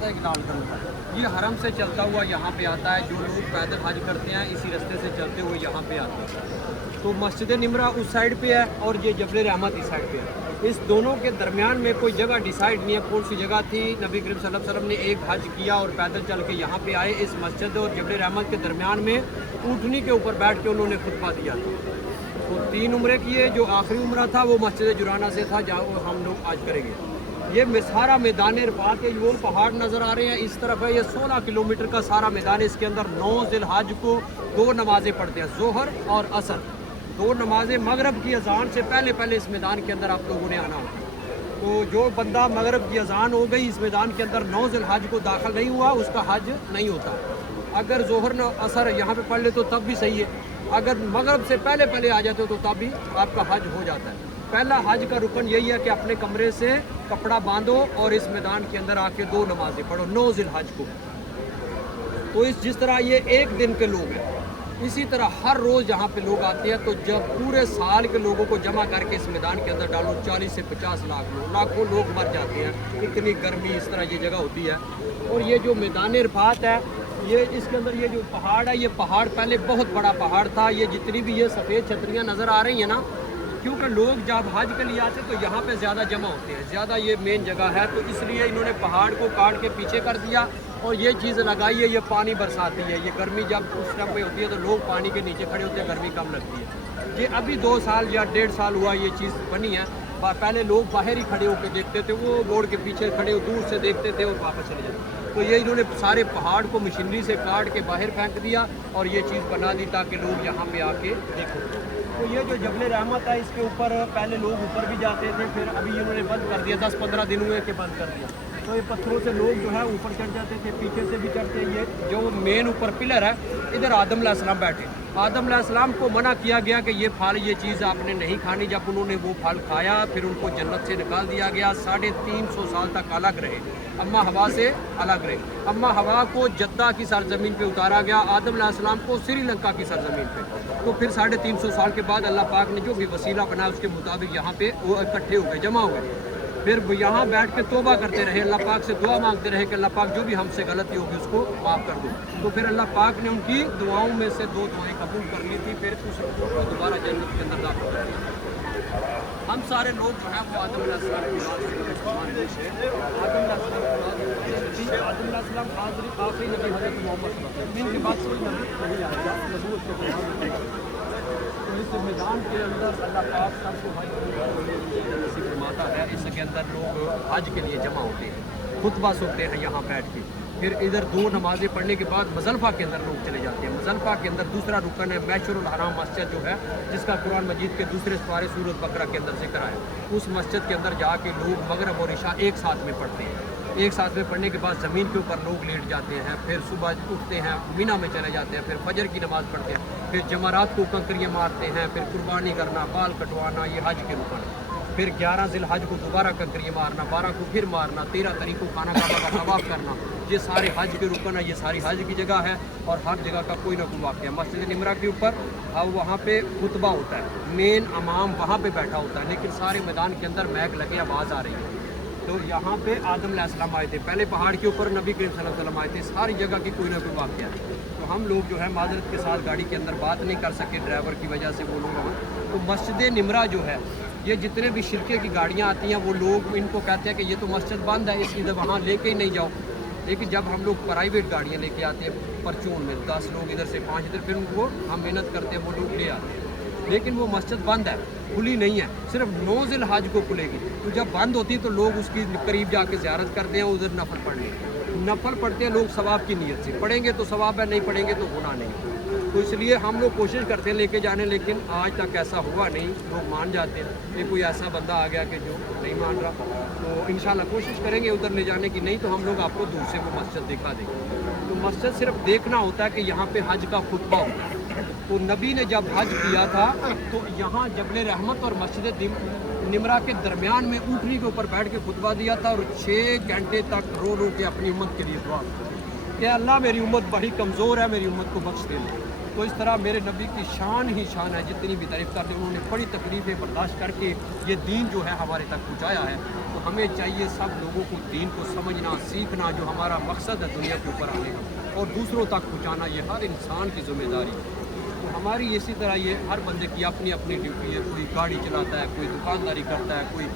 था एक लाल रंग का। ये हरम से चलता हुआ यहाँ पे आता है। जो लोग पैदल हज करते हैं इसी रास्ते से चलते हुए यहाँ पे आते हैं। तो मस्जिद निमरा उस साइड पे है और ये जबल रहमत इस साइड पे है। इस दोनों के दरमियान में कोई जगह डिसाइड नहीं है कौन सी जगह थी। नबी करीम सल्लल्लाहु अलैहि वसल्लम ने एक हज किया और पैदल चल के यहाँ पे आए। इस मस्जिद और जबल रहमत के दरमियान में ऊँटनी के ऊपर बैठ के उन्होंने खुतबा दिया था। तो 3 उम्रे किए। जो आखिरी उम्रा था वो मस्जिद जुराना से था, जहाँ हम लोग आज करेंगे। ये सारा मैदान रफात है। वो पहाड़ नज़र आ रहे हैं इस तरफ है। ये 16 किलोमीटर का सारा मैदान है। इसके अंदर 9 ज़िलहज को 2 नमाज़ें पढ़ते हैं, ज़ोहर और असर। 2 नमाज़ें मगरब की अजान से पहले इस मैदान के अंदर आप लोगों ने आना होगा। तो जो बंदा मगरब की अजान हो गई इस मैदान के अंदर 9 ज़िलहज को दाखिल नहीं हुआ, उसका हज नहीं होता। अगर ज़ोहर न असर यहाँ पे पढ़ ले तो तब भी सही है। अगर मगरब से पहले आ जाते हो तो तब भी आपका हज हो जाता है। पहला हज का रुकन यही है कि अपने कमरे से कपड़ा बांधो और इस मैदान के अंदर आके 2 नमाज़ें पढ़ो 9 ज़िलहज को। तो जिस तरह ये एक दिन के लोग हैं, इसी तरह हर रोज़ यहाँ पे लोग आते हैं। तो जब पूरे साल के लोगों को जमा करके इस मैदान के अंदर डालो 40 से 50 लाख लोग, लाखों लोग मर जाते हैं। इतनी गर्मी इस तरह ये जगह होती है। और ये जो मैदान रफात है, ये इसके अंदर ये जो पहाड़ है, ये पहाड़ पहले बहुत बड़ा पहाड़ था। ये जितनी भी ये सफ़ेद छतरियाँ नज़र आ रही हैं ना, क्योंकि लोग जब हज के लिए आते तो यहाँ पे ज़्यादा जमा होते हैं, ज़्यादा ये मेन जगह है। तो इसलिए इन्होंने पहाड़ को काट के पीछे कर दिया और ये चीज़ लगाई है। ये पानी बरसाती है। ये गर्मी जब उस टाइम पे होती है तो लोग पानी के नीचे खड़े होते हैं, गर्मी कम लगती है। ये अभी 2 साल या 1.5 साल हुआ ये चीज़ बनी है। पहले लोग बाहर ही खड़े होकर देखते थे, वो रोड के पीछे खड़े दूर से देखते थे और वापस चले जाते। तो ये इन्होंने सारे पहाड़ को मशीनरी से काट के बाहर फेंक दिया और ये चीज़ बना दी ताकि लोग यहाँ पे आके देखें। तो ये जो जबल रहमत है इसके ऊपर पहले लोग ऊपर भी जाते थे, फिर अभी इन्होंने बंद कर दिया। 10-15 दिन हुए कि बंद कर दिया। तो ये पत्थरों से लोग जो है ऊपर चढ़ जाते थे, पीछे से भी चढ़ते। ये जो मेन ऊपर पिलर है, इधर आदम अलैहिस्सलाम बैठे। आदम अलैहिस्सलाम को मना किया गया कि ये फल, ये चीज़ आपने नहीं खानी। जब उन्होंने वो फल खाया फिर उनको जन्नत से निकाल दिया गया। 350 साल तक अलग रहे, अम्मा हवा से अलग रहे। अम्मा हवा को जद्दा की सरजमीन पे उतारा गया, आदम अलैहिस्सलाम को श्रीलंका की सरजमीन पे। तो फिर 350 साल के बाद अल्लाह पाक ने जो भी वसीला बनाया उसके मुताबिक यहाँ पे वो इकट्ठे हो गए, जमा हो गए। फिर यहाँ बैठ के तौबा करते रहे, अल्लाह पाक से दुआ मांगते रहे कि अल्लाह पाक जो भी हमसे गलती होगी उसको माफ़ कर दो। तो फिर अल्लाह पाक ने उनकी दुआओं में से 2 दुआएं कबूल कर ली थी। फिर उस को दोबारा जन्नत के अंदर दाखिल कर दिया। हम सारे लोग जो है वो आदम अलैहिस्सलाम की औलाद आखिरी नबी हज़रत मोहम्मद सल्लल्लाहु अलैहि वसल्लम, इनके बाद कोई नबी नहीं आएगा नबूवत के फ़रमान। तो इस मैदान के अंदर अल्लाह पाक सबको हज फरमाता है। इसके अंदर लोग हज के लिए जमा होते हैं, खुतबा सुनते हैं यहाँ बैठ के। फिर इधर 2 नमाज़ें पढ़ने के बाद मुज़ल्फ़ा के अंदर लोग चले जाते हैं। मुज़ल्फ़ा के अंदर दूसरा रुकन है मैशरुल हराम मस्जिद जो है, जिसका कुरान मजीद के दूसरे पारे सूरत बकरा के अंदर जिक्र है। उस मस्जिद के अंदर जाके लोग मगरब और इशा एक साथ में पढ़ते हैं। एक साथ में पढ़ने के बाद ज़मीन के ऊपर लोग लेट जाते हैं। फिर सुबह उठते हैं, मीना में चले जाते हैं, फिर फजर की नमाज़ पढ़ते हैं, फिर जमारात को कंकरियाँ मारते हैं, फिर कुर्बानी करना, बाल कटवाना, ये हज के रुकन। फिर 11 ज़िलहज को दोबारा कंकरियाँ मारना, 12 को फिर मारना, 13 तारीख को खाना काबा का तवाफ़ करना। ये सारे हज के रुकन है, ये सारी हज की जगह है और हर जगह का कोई ना कोई वाक़या। मस्जिद निमरा के ऊपर अब वहाँ पे खुतबा होता है, मेन इमाम वहाँ पे बैठा होता है, लेकिन सारे मैदान के अंदर मैक लगे आवाज़ आ रही है। तो यहाँ पे आदम अलैहिस्सलाम आए थे, पहले पहाड़ के ऊपर नबी करीम सल्लल्लाहु अलैहि वसल्लम आए थे। सारी जगह की कोई ना कोई वाक़या है। तो हम लोग जो है माजरत के साथ गाड़ी के अंदर बात नहीं कर सके, ड्राइवर की वजह से वो लोग। तो मस्जिद निमरा जो है, ये जितने भी शिरके की गाड़ियाँ आती हैं वो लोग इनको कहते हैं कि ये तो मस्जिद बंद है, इसलिए वहाँ लेके ही नहीं जाओ। लेकिन जब हम लोग प्राइवेट गाड़ियाँ लेके आते हैं परचून में, 10 लोग इधर से 5 इधर, फिर उनको हम मेहनत करते हैं, वो लोग ले आते हैं। लेकिन वो मस्जिद बंद है, खुली नहीं है, सिर्फ 9 ज़िलहज को खुलेगी। तो जब बंद होती है तो लोग उसकी करीब जाके ज़ियारत करते हैं, उधर नफल पढ़ते हैं लोग सवाब की नीयत से। पढ़ेंगे तो सवाब है, नहीं पढ़ेंगे तो गुनाह नहीं। तो इसलिए हम लोग कोशिश करते हैं लेके जाने, लेकिन आज तक ऐसा हुआ नहीं। लोग मान जाते हैं। ये कोई ऐसा बंदा आ गया कि जो नहीं मान रहा, तो इंशाल्लाह कोशिश करेंगे उधर ले जाने की। नहीं तो हम लोग आपको दूर से वो मस्जिद दिखा देंगे। तो मस्जिद सिर्फ देखना होता है कि यहाँ पे हज का खुतबा होता है। तो नबी ने जब हज किया था तो यहाँ जबल रहमत और मस्जिद निमरा के दरमियान में ऊँटनी के ऊपर बैठ के खुतबा दिया था और 6 घंटे तक रो रो के अपनी उम्मत के लिए दुआ कि अल्लाह मेरी उम्मत बड़ी कमज़ोर है, मेरी उम्मत को बख्श दे। तो इस तरह मेरे नबी की शान ही शान है। जितनी भी तारीफ़ करते उन्होंने बड़ी तकलीफ़ें बर्दाश्त करके ये दीन जो है हमारे तक पहुँचाया है। तो तो हमें चाहिए सब लोगों को दीन को समझना, सीखना, जो हमारा मकसद है दुनिया के ऊपर आने का और दूसरों तक पहुँचाना, ये हर इंसान की जिम्मेदारी है। तो हमारी इसी तरह ये हर बंदे की अपनी अपनी ड्यूटी है। कोई गाड़ी चलाता है, कोई दुकानदारी करता है, कोई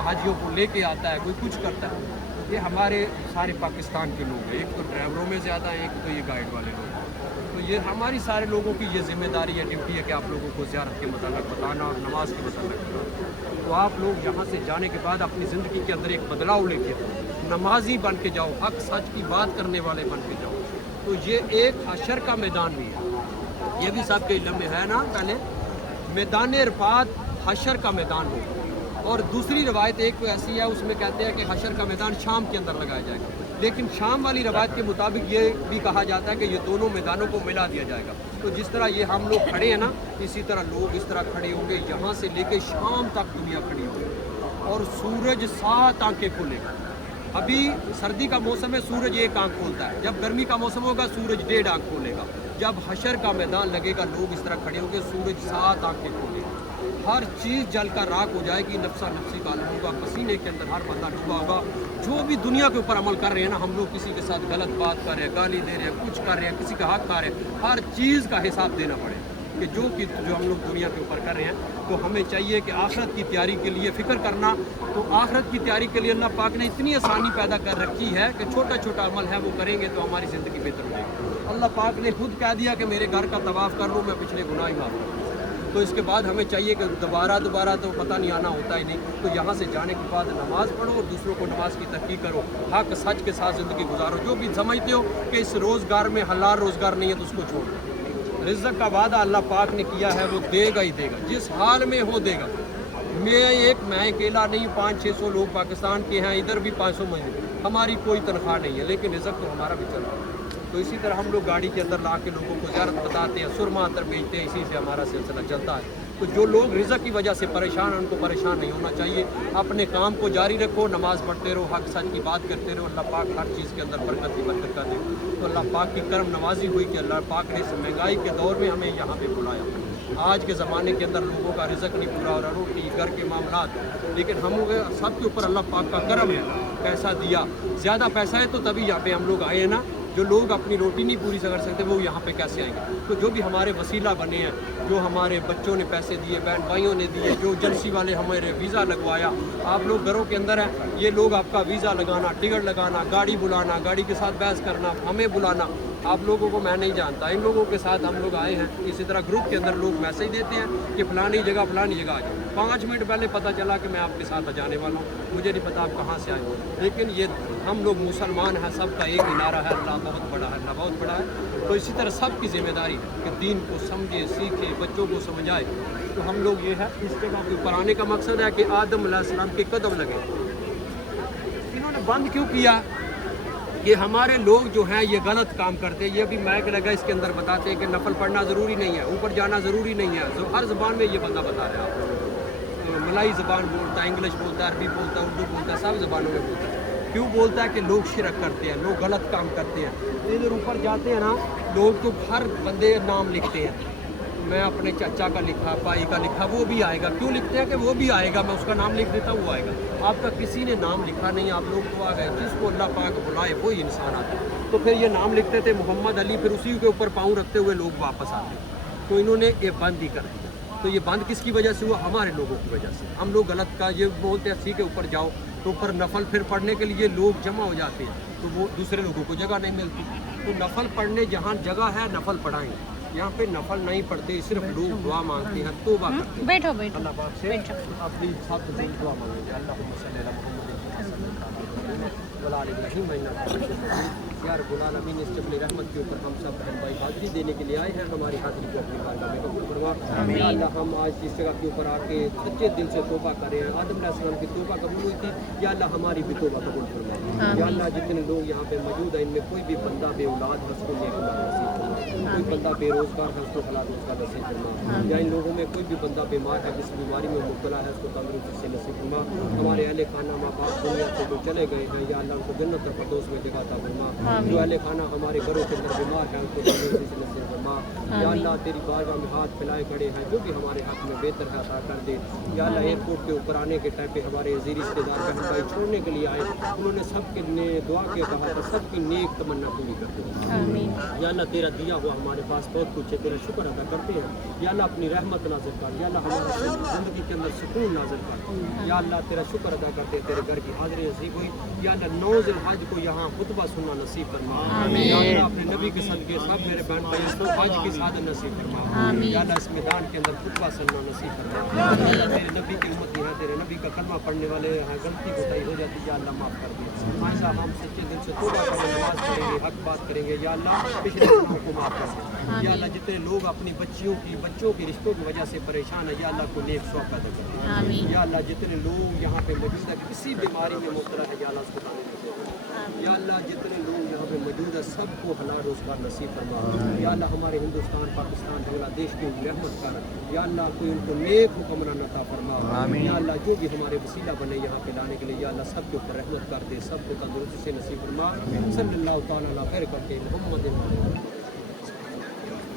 हाजियों को लेके आता है, कोई कुछ करता है। ये हमारे सारे पाकिस्तान के लोग हैं, एक तो ड्राइवरों में ज़्यादा हैं, एक तो ये गाइड वाले लोग हैं। तो ये हमारी सारे लोगों की ये जिम्मेदारी है, ड्यूटी है कि आप लोगों को ज़ियारत के मतलब बताना और नमाज के मतलब बताना। तो आप लोग यहाँ से जाने के बाद अपनी ज़िंदगी के अंदर एक बदलाव लेके नमाजी बन के जाओ, हक सच की बात करने वाले बन के जाओ। तो ये एक हशर का मैदान भी है, ये भी सबके इल्म में है ना। पहले मैदान अरफात हशर का मैदान होगा, और दूसरी रवायत एक तो ऐसी है, उसमें कहते हैं कि हशर का मैदान शाम के अंदर लगाया जाएगा। लेकिन शाम वाली रवायत के मुताबिक ये भी कहा जाता है कि ये दोनों मैदानों को मिला दिया जाएगा। तो जिस तरह ये हम लोग खड़े हैं ना, इसी तरह लोग इस तरह खड़े होंगे, यहाँ से लेके शाम तक दुनिया खड़ी होगी और सूरज 7 आंखें खोलेगा। अभी सर्दी का मौसम है, सूरज 1 आंख खोलता है। जब गर्मी का मौसम होगा, सूरज 1.5 आंख खोलेगा। जब हशर का मैदान लगेगा, लोग इस तरह खड़े होंगे, सूरज 7 आंखें खोलेगा। हर चीज़ जल कर राख हो जाएगी, नफ्सा नफ्सी का आलम होगा, पसीने के अंदर हर बंदा डूबा होगा। जो भी दुनिया के ऊपर अमल कर रहे हैं ना, हम लोग किसी के साथ गलत बात कर रहे हैं, गाली दे रहे हैं, कुछ कर रहे हैं, किसी का हक खा रहे हैं, हर चीज़ का हिसाब देना पड़ेगा कि जो हम लोग दुनिया के ऊपर कर रहे हैं। तो हमें चाहिए कि आखिरत की तैयारी के लिए फ़िक्र करना। तो आखिरत की तैयारी के लिए अल्लाह पाक ने इतनी आसानी पैदा कर रखी है कि छोटा छोटा अमल है वो करेंगे तो हमारी ज़िंदगी बेहतर हो जाएगी। अल्लाह पाक ने खुद कह दिया कि मेरे घर का तवाफ़ कर लो, मैं पिछले गुनाह ही माफ़ करूँ। तो इसके बाद हमें चाहिए कि दोबारा तो पता नहीं आना होता ही नहीं। तो यहाँ से जाने के बाद नमाज़ पढ़ो और दूसरों को नमाज की तरकीब करो, हक सच के साथ ज़िंदगी गुजारो। जो भी समझते हो कि इस रोज़गार में हलाल रोज़गार नहीं है तो उसको छोड़ दो। रिज़्क़ का वादा अल्लाह पाक ने किया है, वो देगा ही देगा, जिस हाल में हो देगा। मैं अकेला नहीं, 500-600 लोग पाकिस्तान के हैं, इधर भी 500 महीने, हमारी कोई तनख्वाह नहीं है, लेकिन रिज़्क़ तो हमारा भी चल रहा है। तो इसी तरह हम लोग गाड़ी के अंदर ला के लोगों को ज़ियारत बताते हैं, सुरमा अतर बेचते हैं, इसी से हमारा सिलसिला चलता है। तो जो लोग रिज़्क़ की वजह से परेशान हैं, उनको परेशान नहीं होना चाहिए। अपने काम को जारी रखो, नमाज़ पढ़ते रहो, हक सच की बात करते रहो। अल्लाह पाक हर चीज़ के अंदर बरकत ही बरकत कर दे। तो अल्लाह पाक की करम नवाजी हुई कि अल्लाह पाक ने इस महंगाई के दौर में हमें यहाँ पे बुलाया। आज के ज़माने के अंदर लोगों का रिज़्क़ नहीं पूरा हो रहा, रोटी घर के मामलात, लेकिन हम सब के ऊपर अल्लाह पाक का करम है, पैसा दिया। ज़्यादा पैसा है तो तभी यहाँ पे हम लोग आए हैं ना। जो लोग अपनी रोटी नहीं पूरी कर सकते वो यहाँ पे कैसे आएंगे? तो जो भी हमारे वसीला बने हैं, जो हमारे बच्चों ने पैसे दिए, बहन भाइयों ने दिए, जो एजेंसी वाले हमारे वीज़ा लगवाया, आप लोग घरों के अंदर हैं, ये लोग आपका वीज़ा लगाना, टिकट लगाना, गाड़ी बुलाना, गाड़ी के साथ बहस करना, हमें बुलाना, आप लोगों को मैं नहीं जानता, इन लोगों के साथ हम लोग आए हैं। इसी तरह ग्रुप के अंदर लोग मैसेज देते हैं कि फलानी जगह आ जाओ। 5 मिनट पहले पता चला कि मैं आपके साथ जाने वाला हूँ, मुझे नहीं पता आप कहाँ से आए हो। लेकिन ये हम लोग मुसलमान हैं, सबका एक ही नारा है, अल्लाह बहुत बड़ा है, अल्लाह बहुत बड़ा है। तो इसी तरह सबकी जिम्मेदारी है कि दीन को समझे, सीखे, बच्चों को समझाए। तो हम लोग ये है, इस जगह के ऊपर आने का मकसद है कि आदम अलैहिस्सलाम के कदम लगे। इन्होंने बंद क्यों किया? ये हमारे लोग जो हैं ये गलत काम करते हैं। ये भी माइक लगा, इसके अंदर बताते हैं कि नफल पढ़ना ज़रूरी नहीं है, ऊपर जाना ज़रूरी नहीं है। तो हर ज़बान में ये बंदा बता रहा है। तो मलाई ज़बान बोलता है, इंग्लिश बोलता है, अरबी बोलता है, उर्दू बोलता है, सब ज़बानों में बोलता है। क्यों बोलता है? कि लोग शिरक करते हैं, लोग गलत काम करते हैं। इधर ऊपर जाते हैं ना लोग, तो हर बंदे नाम लिखते हैं। मैं अपने चाचा का लिखा, भाई का लिखा, वो भी आएगा। क्यों लिखते हैं? कि वो भी आएगा, मैं उसका नाम लिख देता हूँ, वो आएगा। आपका किसी ने नाम लिखा नहीं, आप लोग तो आ गए। जिसको अल्लाह पाक बुलाए वही इंसान आता है। तो फिर ये नाम लिखते थे मोहम्मद अली, फिर उसी के ऊपर पाँव रखते हुए लोग वापस आते। तो इन्होंने ये बंद ही कर दिया। तो ये बंद किसकी वजह से हुआ? हमारे लोगों की वजह से। हम लोग गलत का ये बोलते हैं, सी के ऊपर जाओ, तो ऊपर नफल फिर पढ़ने के लिए लोग जमा हो जाते हैं, तो वो दूसरे लोगों को जगह नहीं मिलती। तो नफल पढ़ने जहाँ जगह है नफल पढ़ाएंगे, यहाँ पे नफल नहीं पढ़ते, सिर्फ लोग दुआ मांगते हैं, तौबा करते हैं। बैठो अल्लाह पाक से अपनी सब दुआ मांगेंगे। अल्लाहुम्मा सल्ली अला मुहम्मद या रब्बुल आलमीन। इस जबल रहमत के ऊपर हम सब बहन भाई हाज़िरी देने के लिए आए हैं। हमारी हाज़िरी को अपनी बारगाह में कबूल फरमा। या अल्लाह, हम आज इस जगह के ऊपर आके सच्चे दिल से तौबा कर रहे हैं। आदम अलैहिस्सलाम की तौबा कबूल हुई थी, या अल्लाह हमारी भी तौबा कबूल फरमा। या अल्लाह, जितने लोग यहाँ पे मौजूद हैं, इनमें कोई भी बंदा बे औलाद है, उसको नेक औलाद नसीब फरमा। कोई बंदा बेरोजगार है उसको हलाल रोजगार नसीब फरमा, या इन लोगों में कोई भी बंदा बीमार है किसी बीमारी में मुब्तला है उसको तंदुरुस्ती से नसीब फरमा। हमारे अहले खाना माँ बाप दुनिया से जो चले गए हैं या अल्लाह उनको जन्नत और फिरदौस में जगह अता फरमा। जो अहले खाना हमारे घरों के अंदर बीमार है उनको तंदुरुस्ती से नसीब फरमा। या अल्लाह तेरी बारगाह में हाथ फैलाए खड़े हैं जो भी हमारे हक में बेहतर है अता कर दे। या अल्लाह एयरपोर्ट के ऊपर आने के टाइम पे हमारे अजीज रिश्तेदार बहन भाई छोड़ने के लिए आए, उन्होंने सबके ने दुआ के कहा था सबकी नेक तमन्ना पूरी कर दे। या अल्लाह तेरा दिया हुआ हमारे पास बहुत कुछ है, तेरा शुक्र अदा करते हैं। या अल्लाह अपनी रहमत नाज़िल कर, या अल्लाह हमारी ज़िंदगी के अंदर सुकून नाज़िल कर। या अल्लाह तेरा शुक्र अदा करते हैं तेरे घर की हाज़िरी नसीब हुई। या अल्लाह 9 ज़िलहज को यहाँ खुतबा सुनना नसीब फरमा। या अल्लाह अपने नबी के सदके सब मेरे बहन भाई को हज की सादत नसीब फरमा। या अल्लाह इस मैदान के अंदर खुतबा सुनना नसीब फरमा। या अल्लाह तेरे नबी की उम्मत है, तेरे नबी का कलमा पढ़ने वाले हैं, गलती कोताही हो जाती है या अल्लाह माफ़ कर दे। ऐसा हम सच्चे दिल से तौबा करेंगे, नमाज पढ़ेंगे, हक बात करेंगे, या अल्लाह पिछले गुनाहों को माफ़ कर दे। या अल्लाह जितने लोग अपनी बच्चों के रिश्तों की वजह से परेशान है या अल्लाह को नेक सौंप पैदा कर। या अल्लाह जितने लोग यहाँ पे मौजूद है किसी बीमारी में मुब्तला है या अल्लाह उसको ताने दे। या अल्लाह जितने लोग यहाँ पे मौजूद है सबको हलाल रोजगार नसीब फरमा। या अल्लाह हमारे हिंदुस्तान पाकिस्तान बांग्लादेश की रहमत कर। या अल्लाह कोई उनको नेक हुक्मरान अता फरमा। या अल्लाह जो भी हमारे वसीला बने यहाँ पे लाने के लिए या अल्लाह सबके ऊपर रहमत कर दे, सबको तंदुरुस्ती से नसीब फरमा। सल्लल्लाहु तआला अलैहि व सल्लम।